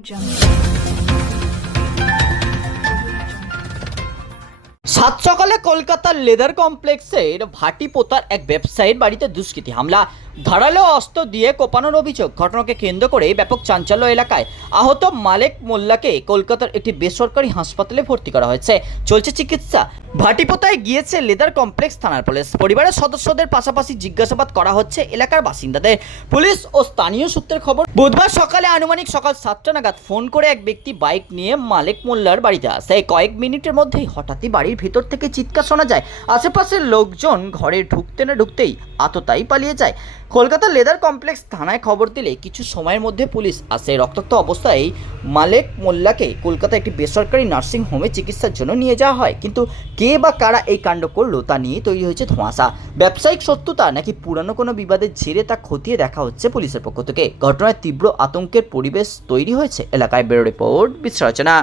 jump. সাত সকালে কলকাতার লেদার কমপ্লেক্সের ভাটি পোতার এক ব্যবসায়ীর বাড়িতে দুষ্কৃতী হামলা। ধারালো অস্ত্র দিয়ে কোপানোর অভিযোগ ঘটনাকে কেন্দ্র করে ব্যাপক চাঞ্চল্য এলাকায়। আহত মালেক মোল্লাকে কলকাতার একটি বেসরকারি হাসপাতালে ভর্তি করা হয়েছে। চলছে চিকিৎসা। ভাটিপোতায় গিয়েছে লেদার কমপ্লেক্স থানার পুলিশ। পরিবারের সদস্যদের পাশাপাশি জিজ্ঞাসাবাদ করা হচ্ছে এলাকার বাসিন্দাদের। পুলিশ ও স্থানীয় সূত্রের খবর, বুধবার সকালে আনুমানিক সকাল সাতটা নাগাদ ফোন করে এক ব্যক্তি বাইক নিয়ে মালেক মোল্লার বাড়িতে আসে। কয়েক মিনিটের মধ্যেই হঠাৎই বাড়ির ভেতর থেকে চিৎকার শোনা যায়। আশেপাশের লোকজন ঘরে ঢুকতে না ঢুকতেই আততাই পালিয়ে যায়। কলকাতার লেদার কমপ্লেক্স থানায় খবর দিলে কিছু সময়ের মধ্যে পুলিশ আসে। রক্তাক্ত অবস্থায় মালেক মোল্লাকে কলকাতা একটি বেসরকারি নার্সিং হোমে চিকিৎসার জন্য নিয়ে যাওয়া হয়। কিন্তু কে বা কারা এই কাণ্ড করল তা নিয়ে তৈরি হয়েছে ধোঁয়াশা। ব্যবসায়িক সত্যতা নাকি পুরানো কোনো বিবাদের ঝেড়ে তা খতিয়ে দেখা হচ্ছে পুলিশের পক্ষ থেকে? ঘটনায় তীব্র আতঙ্কের পরিবেশ তৈরি হয়েছে। এলাকায় বেরো রিপোর্ট বিশ্লেষণা